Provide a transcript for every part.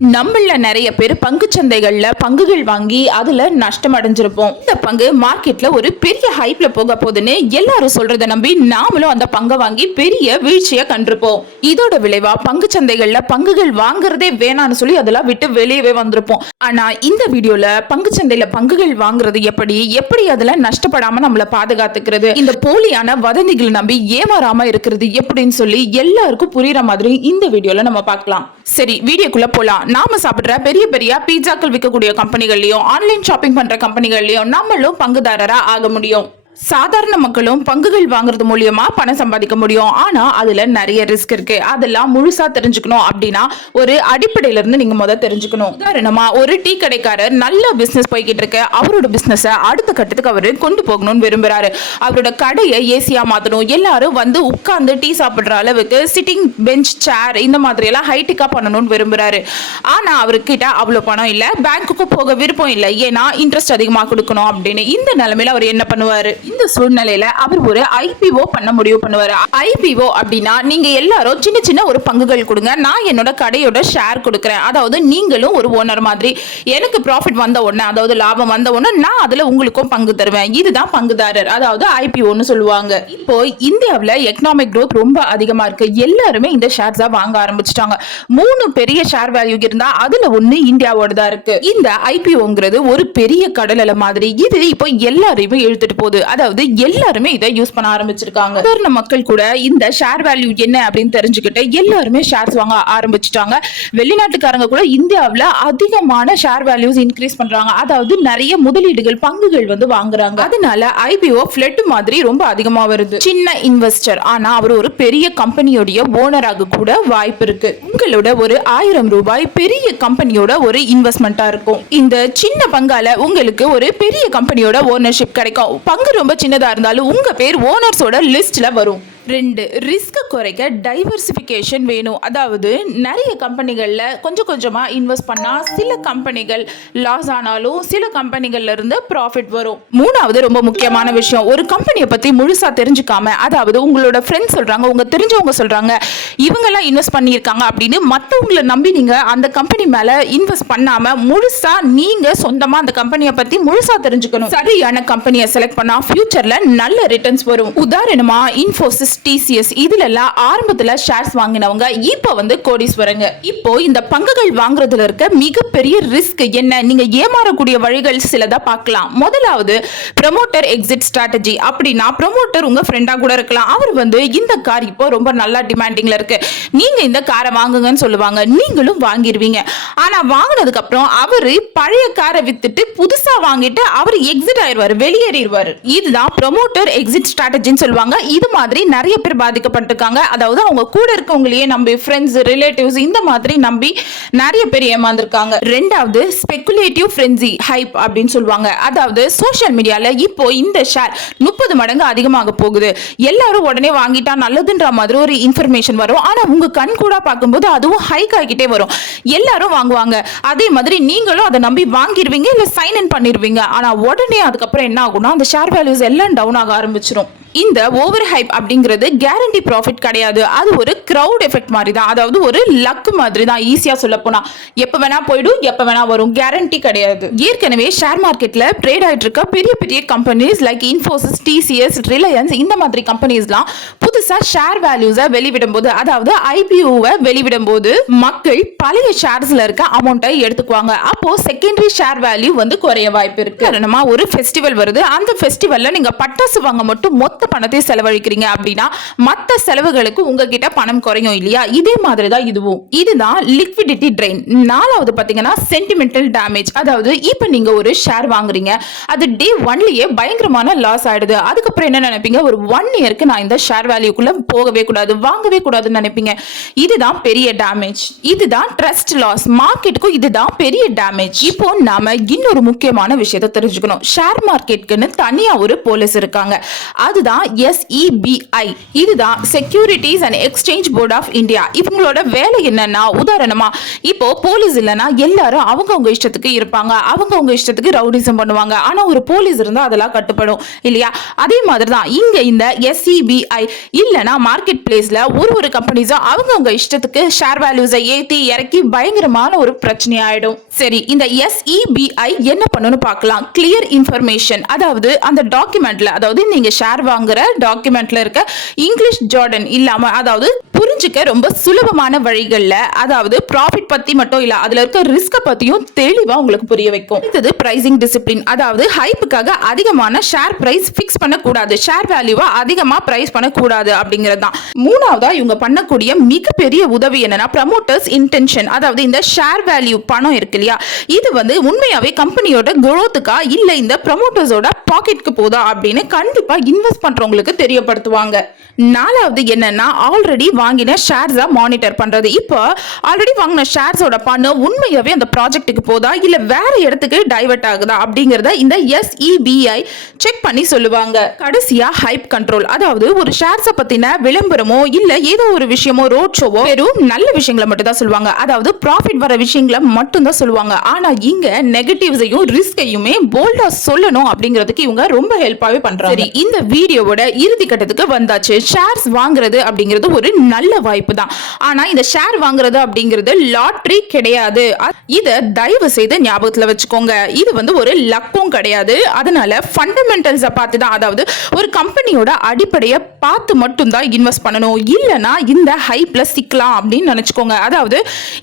நம்மள நிறைய பேர் பங்கு சந்தைகள்ல பங்குகள் வாங்கி அதுல நஷ்டம் அடைஞ்சிருப்போம். இந்த பங்கு மார்க்கெட்ல ஒரு பெரிய ஹைப்ல போக போகுதுன்னு எல்லாரும் சொல்றதை நம்பி நாமளும் அந்த பங்கை வாங்கி பெரிய வீழ்ச்சியை கண்டிருப்போம். இதோட விளைவா பங்கு சந்தைகள்ல பங்குகள் வாங்குறதே வேணான்னு சொல்லி அதெல்லாம் விட்டு வெளியவே வந்திருப்போம். ஆனா இந்த வீடியோல பங்கு சந்தையில பங்குகள் வாங்குறது எப்படி அதுல நஷ்டப்படாம நம்மள பாதுகாத்துக்கிறது, இந்த போலியான வதந்திகளை நம்பி ஏமாறாம இருக்கிறது எப்படின்னு சொல்லி எல்லாருக்கும் புரியுற மாதிரி இந்த வீடியோல நம்ம பார்க்கலாம். சரி, வீடியோக்குள்ள போலாம். நாம சாப்பிடுற பெரிய பெரிய பீட்சாக்கள் விற்கக்கூடிய கம்பெனிகள்லயும் ஆன்லைன் ஷாப்பிங் பண்ற கம்பெனிகள்லயும் நம்மளும் பங்குதாரரா ஆக முடியும். சாதாரண மக்களும் பங்குகள் வாங்குறது மூலியமா பணம் சம்பாதிக்க முடியும். ஆனா அதுல நிறைய ரிஸ்க் இருக்கு. அதெல்லாம் முழுசா தெரிஞ்சுக்கணும் அப்படின்னா ஒரு அடிப்படையில இருந்து நீங்க முதல்ல தெரிஞ்சுக்கணும். உதாரணமா, ஒரு டீ கடைக்காரர் நல்ல பிசினஸ் போய்கிட்டு இருக்க, அவரோட பிசினஸ் அடுத்த கட்டத்துக்கு அவரு கொண்டு போகணும்னு விரும்புறாரு. அவரோட கடையை ஏசியா மாத்தணும், எல்லாரும் வந்து உட்கார்ந்து டீ சாப்பிடுற அளவுக்கு சிட்டிங் பெஞ்ச், சேர் இந்த மாதிரி எல்லாம் ஹைடெக்கா பண்ணணும்னு விரும்புறாரு. ஆனா அவர்கிட்ட அவ்வளவு பணம் இல்ல, பேங்க்குக்கு போக விருப்பம் இல்லை, ஏன்னா இன்ட்ரெஸ்ட் அதிகமா கொடுக்கணும் அப்படின்னு. இந்த நிலைமையில அவர் என்ன பண்ணுவாரு? இந்த சூழ்நிலையில அவர் ஒரு ஐபிஓ பண்ண முடிவு பண்ணுவாரு. ஐபிஓ அப்படின்னா நீங்க எல்லாரும் சின்ன சின்ன ஒரு பங்குகள் கொடுங்க, நான் என்னோட கடையோட ஷேர் கொடுக்கறேன். அதாவது நீங்களும் ஒரு ஓனர் மாதிரி, எனக்கு ப்ராஃபிட் வந்த உடனே, அதாவது லாபம் வந்த உடனே நான் அதுல உங்களுக்கும் பங்கு தருவேன். இதுதான் பங்குதாரர், அதாவது ஐபிஓன்னு சொல்லுவாங்க. இப்போ இந்தியாவில் எக்கனாமிக் growth ரொம்ப அதிகமா இருக்கு. எல்லாருமே இந்த ஷேர்ஸா வாங்க ஆரம்பிச்சிட்டாங்க. 3 பெரிய ஷேர் வேல்யூ இருந்தா அதுல ஒண்ணு இந்தியாவோட தான் இருக்கு. இந்த ஐபிஓங்கிறது ஒரு பெரிய கடல் அலை மாதிரி. இது இப்போ எல்லாரையுமே இழுத்துட்டு போகுது. அதாவது எல்லாருமே இதை யூஸ் பண்ண ஆரம்பிச்சிருக்காங்க. சாதாரண மக்கள் கூட இந்த ஷேர் வேல்யூ என்ன அப்படின்னு தெரிஞ்சுக்கிட்டு எல்லாருமே ஷேர்ஸ் வாங்க ஆரம்பிச்சிட்டாங்க. வெளிநாட்டுக்காரங்க கூட இந்தியாவில் அதிகமான ஷேர் வேல்யூஸ் இன்க்ரீஸ் பண்றாங்க. அதாவது நிறைய முதலீடுகள், பங்குகள் வந்து வாங்குறாங்க. அதனால ஐபிஓ ஃபிளட் மாதிரி ரொம்ப அதிகமா வருது. சின்ன இன்வெஸ்டர் ஆனா அவர் ஒரு பெரிய கம்பெனியோட ஓனராக கூட வாய்ப்பு இருக்கு. உங்களோட ஒரு 1000 ரூபாய் பெரிய கம்பெனியோட ஒரு இன்வெஸ்ட்மெண்டா இருக்கும். இந்த சின்ன பங்கால உங்களுக்கு ஒரு பெரிய கம்பெனியோட ஓனர்ஷிப் கிடைக்கும். பங்கு ரொம்ப சின்னதா இருந்தாலும் உங்க பேர் ஓனர்ஸோட லிஸ்ட்ல வரும். 2, ரிஸ்க் குறைக்க டைவர்சிஃபிகேஷன் வேணும். அதாவது நிறைய கம்பெனிகளில் கொஞ்சம் கொஞ்சமாக இன்வெஸ்ட் பண்ணால் சில கம்பெனிகள் லாஸ் ஆனாலும் சில கம்பெனிகள்ல இருந்து ப்ராஃபிட் வரும். 3வது ரொம்ப முக்கியமான விஷயம், ஒரு கம்பெனியை பற்றி முழுசாக தெரிஞ்சுக்காம, அதாவது உங்களோட ஃப்ரெண்ட்ஸ் சொல்கிறாங்க, உங்கள் தெரிஞ்சவங்க சொல்கிறாங்க, இவங்கெல்லாம் இன்வெஸ்ட் பண்ணியிருக்காங்க அப்படின்னு மற்றவங்களை நம்பி நீங்கள் அந்த கம்பெனி மேலே இன்வெஸ்ட் பண்ணாமல் முழுசாக நீங்கள் சொந்தமாக அந்த கம்பெனியை பற்றி முழுசாக தெரிஞ்சுக்கணும். சரியான கம்பெனியை செலக்ட் பண்ணால் ஃபியூச்சரில் நல்ல ரிட்டர்ன்ஸ் வரும். உதாரணமாக இன்ஃபோசிஸ், டிசிஎஸ் இதுல எல்லாம் ஆரம்பத்துல ஷேர்ஸ் வாங்கினவங்க இப்போ வந்து கோடீஸ்வரங்க. இப்போ இந்த பங்குகள் வாங்குறதுல இருக்க மிகப்பெரிய ரிஸ்க் என்ன, நீங்க ஏமாறக்கூடிய வழிகள் சிலதா பார்க்கலாம். முதலாவது ப்ரமோட்டர் எக்ஸிட் ஸ்ட்ராட்டஜி. அப்படின்னா ப்ரமோட்டர் உங்க ஃப்ரெண்டா கூட இருக்கலாம். அவர் வந்து இந்த கார் இப்போ ரொம்ப நல்லா டிமாண்டிங்ல இருக்கு, நீங்க இந்த காரை வாங்குங்கன்னு சொல்லுவாங்க, நீங்களும் வாங்கிடுவீங்க. ஆனா வாங்கினதுக்கு அப்புறம் அவரு பழைய காரை வித்துட்டு புதுசா வாங்கிட்டு அவர் எக்ஸிட் ஆயிடுவாரு, வெளியேறிடுவாரு. இதுதான் ப்ரமோட்டர் எக்ஸிட் ஸ்ட்ராட்டஜின்னு சொல்லுவாங்க. இது மாதிரி நிறைய பேர் பாதிக்கப்பட்டிருக்காங்க. அதாவது அவங்க கூட இருக்கவங்களையே நம்பி, ஃப்ரெண்ட்ஸ், ரிலேட்டிவ்ஸ் இந்த மாதிரி நம்பி நிறைய பேர் ஏமாந்துருக்காங்க. 2வது ஸ்பெகுலேட்டிவ் ஃப்ரென்சி, ஹைப் அப்படின்னு சொல்லுவாங்க. அதாவது சோஷியல் மீடியால இப்போ இந்த ஷேர் 30 மடங்கு அதிகமாக போகுது, எல்லாரும் உடனே வாங்கிட்டா நல்லதுன்ற மாதிரி ஒரு இன்ஃபர்மேஷன் வரும். ஆனா உங்க கண் கூட பார்க்கும்போது அதுவும் ஹைக் ஆகிட்டே வரும், எல்லாரும் வாங்குவாங்க. அதே மாதிரி நீங்களும் அதை நம்பி வாங்கிடுவீங்க, இல்ல சைன் இன் பண்ணிடுவீங்க. ஆனா உடனே அதுக்கப்புறம் என்ன ஆகும்னா அந்த ஷேர் வேல்யூஸ் எல்லாம் டவுன் ஆக ஆரம்பிச்சிடும். இந்த ஓவர் ஹைப் அப்படிங்கிறது கேரண்டி ப்ராஃபிட் கிடையாது, அது ஒரு கிரவுட் எஃபெக்ட் மாதிரி தான். அதாவது ஒரு லக் மாதிரி தான். ஈஸியா சொல்ல போனா எப்ப வேணா போயிடும், எப்ப வேணா வரும், கேரண்டி கிடையாது. ஏற்கனவே ஷேர் மார்க்கெட்ல ட்ரேட் ஆயிட்டு இருக்க பெரிய பெரிய companies like Infosys, TCS, Reliance இந்த மாதிரி கம்பெனிஸ்லாம் புதுசா ஷேர் வேல்யூஸை வெளிவிடும் போது, அதாவது ஐபிஓவை வெளிவிடும் போது மக்கள் பழைய ஷேர்ஸ்ல இருக்க அமௌண்ட்டை எடுத்துக்குவாங்க. அப்போ செகண்டரி ஷேர் வேல்யூ வந்து குறைய வாய்ப்பு இருக்கு. காரணமா ஒரு ஃபெஸ்டிவல் வருது, அந்த ஃபெஸ்டிவல்ல நீங்க பட்டாசு வாங்க மட்டும் மொத்த பணத்தை செலவழிக்கிறீங்க அப்படின்னா மற்ற செலவுகளுக்கு உங்ககிட்ட பணம் குறையும் இல்லையா? இதே மாதிரி தான் இதுவும். இதுதான் லிக்விடிட்டி ட்ரெயின். 4வது பாத்தீங்கன்னா சென்டிமெண்டல் டேமேஜ். அதாவது இப்போ நீங்க ஒரு ஷேர் வாங்குறீங்க, அது டே 1லயே பயங்கரமான லாஸ் ஆயிடுது. அதுக்கப்புறம் என்ன நினைப்பீங்க, ஒரு 1 இயருக்கு நான் இந்த ஷேர் வேல்யூக்குள்ள போகவே கூடாது, வாங்கவே கூடாதுன்னு நினைப்பீங்க. இதுதான் பெரிய டேமேஜ். இதுதான் ட்ரஸ்ட் லாஸ். மார்க்கெட்டுக்கும் இதுதான் பெரிய டேமேஜ். இப்போ நாம இன்னொரு முக்கியமான விஷயத்தை தெரிஞ்சுக்கணும். ஷேர் மார்க்கெட்டுக்குன்னு தனியா ஒரு போலீஸ் இருக்காங்க. அதுதான் இதுதான் SEBI. இதுதான் securities and exchange board of India. இவங்களோட வேலை என்னன்னா, உதாரணமா இப்போ போலீஸ் இல்லைன்னா எல்லாரும் அவங்க இஷ்டத்துக்கு இருப்பாங்க, அவங்க இஷ்டத்துக்கு ரவுடிசம் பண்ணுவாங்க. ஆனா ஒரு போலீஸ் இருந்தா அதெல்லாம் கட்டுப்படும் இல்லையா? அதே மாதிரி தான் இங்க இந்த SEBI இல்லைன்னா மார்க்கெட் பிளேஸ்ல ஒரு கம்பெனிஸும் அவங்க இஷ்டத்துக்கு ஷேர் வேல்யூஸை ஏத்தி இறக்கி பயங்கரமான ஒரு பிரச்சனை ஆயிடும். சரி, இந்த SEBI என்ன பண்ணணும்னு பார்க்கலாம். கிளியர் இன்ஃபர்மேஷன், அதாவது அந்த டாக்குமெண்ட்ல, அதாவது நீங்க ஷேர் வாங்குற டாக்குமெண்ட்ல இருக்க இங்கிலீஷ் ஜார்டன் இல்லாம, அதாவது புரிஞ்சுக்க ரொம்ப சுலபமான வழிகள்ல, அதாவது ப்ராஃபிட் பத்தி மட்டும் இல்ல, அதுல இருக்க ரிஸ்க பத்தியும் தெளிவா உங்களுக்கு புரிய வைக்கும். இது பிரைசிங் டிசிப்ளின், அதாவது ஹைப்புக்காக அதிகமான ஷேர் பிரைஸ் ஃபிக்ஸ் பண்ண கூடாது, ஷேர் வேல்யூவா அதிகமா பிரைஸ் பண்ண கூடாது அப்படிங்கிறது தான். மூணாவதா இவங்க பண்ணக்கூடிய மிகப்பெரிய உதவி என்னன்னா, ப்ரமோட்டர்ஸ் இன்டென்ஷன், அதாவது இந்த ஷேர் வேல்யூ பணம் இருக்கு இல்லையா, இது வந்து உண்மையாவே கம்பெனியோட growth-க்கா இல்ல இந்த ப்ரமோட்டர்ஸோட பாக்கெட்க்கு போதா அப்படின்னு கண்டிப்பா இன்வெஸ்ட் பண்றவங்களுக்கு தெரியப்படுத்துவாங்க. நாலாவது என்னன்னா, ஆல்ரெடி வாங்கின ஷேர்ஸா மானிட்டர் பண்றது. இப்போ ஆல்ரெடி வாங்கின ஷேர்ஸோட பணம் உண்மையாவே அந்த ப்ராஜெக்ட்டுக்கு போதா இல்ல வேற இடத்துக்கு டைவர்ட் ஆகுதா அப்படிங்கறத இந்த SEBI செக் பண்ணி சொல்லுவாங்க. கடைசியா ஹைப் கண்ட்ரோல், அதாவது ஒரு ஷேர்ஸை பத்தின விளம்பரமோ இல்ல ஏதோ ஒரு விஷயமோ ரோட் ஷோவோ வெறும் நல்ல விஷயங்களை மட்டும் தான் சொல்லுவாங்க, அதாவது ப்ராஃபிட் வர விஷயங்களை மட்டும் தான் சொல்லுவாங்க. ஆனா இங்க நெகட்டிவ்ஸையும் ரிஸ்கையுமே போல்டா சொல்லணும் அப்படிங்கிறதுக்கு இவங்க ரொம்ப ஹெல்ப்பாவே பண்றாங்க. சரி, இந்த வீடியோவோட இறுதி கட்டத்துக்கு வந்தாச்சு. ஷேர்ஸ் வாங்குறது அப்படிங்கிறது ஒரு நல்ல வாய்ப்பு தான். ஆனா இந்த ஷேர் வாங்குறது அப்படிங்கிறது லாட்டரி கிடையாது. இத தயவு செய்து ஞாபகத்துல வச்சுக்கோங்க. இது வந்து ஒரு லக்கும் கிடையாது. அதனால ஃபண்டமெண்டல்ஸை பார்த்து தான், அதாவது ஒரு கம்பெனியோட அடிப்படையை பார்த்து மட்டும் தான் இன்வெஸ்ட் பண்ணணும். இல்லனா இந்த ஹைப்ல சிக்கலாம் அப்படின்னு நினைச்சுக்கோங்க. அதாவது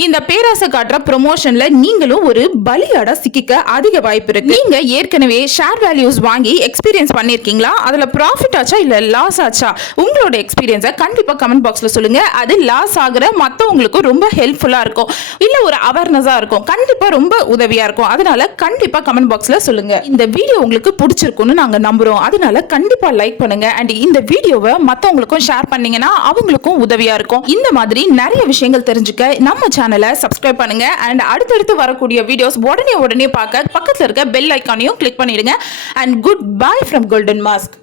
இந்த பேராசை காட்டுற ப்ரமோஷன்ல நீங்களும் ஒரு பலியாட சிக்கிக்க அதிக வாய்ப்பு இருக்கு. நீங்க ஏற்கனவே ஷேர் வேல்யூஸ் வாங்கி எக்ஸ்பீரியன்ஸ் பண்ணிருக்கீங்களா? அதுல ப்ராஃபிட் ஆச்சா இல்ல லாஸ் ஆச்சா? உங்களோட எக்ஸ்பீரியன்ஸை கண்டிப்பா கமெண்ட் பாக்ஸ்ல சொல்லுங்க. அது லாஸ் ஆகுற மத்தவங்களுக்கு ரொம்ப ஹெல்ப்ஃபுல்லா இருக்கும், இல்ல ஒரு அவேர்னஸா இருக்கும், கண்டிப்பா ரொம்ப உதவியா இருக்கும். அதனால கண்டிப்பா கமெண்ட் பாக்ஸ்ல சொல்லுங்க. இந்த வீடியோ உங்களுக்கு பிடிச்சிருக்கும்னு நாங்க நம்புறோம். அதனால கண்டிப்பா லைக் பண்ணுங்க அண்ட் இந்த வீடியோவை மத்தவங்களுக்கும் ஷேர் பண்ணீங்கன்னா அவங்களுக்கும் உதவியா இருக்கும். இந்த மாதிரி நிறைய விஷயங்கள் தெரிஞ்சுக்க நம்ம சேனலை சப்ஸ்கிரைப் பண்ணுங்க அண்ட் அடுத்தடுத்து வரக்கூடிய வீடியோஸ் உடனே பார்க்க பக்கத்துல இருக்க பெல் ஐக்கானையும் கிளிக் பண்ணிடுங்க. And good bye from golden mask.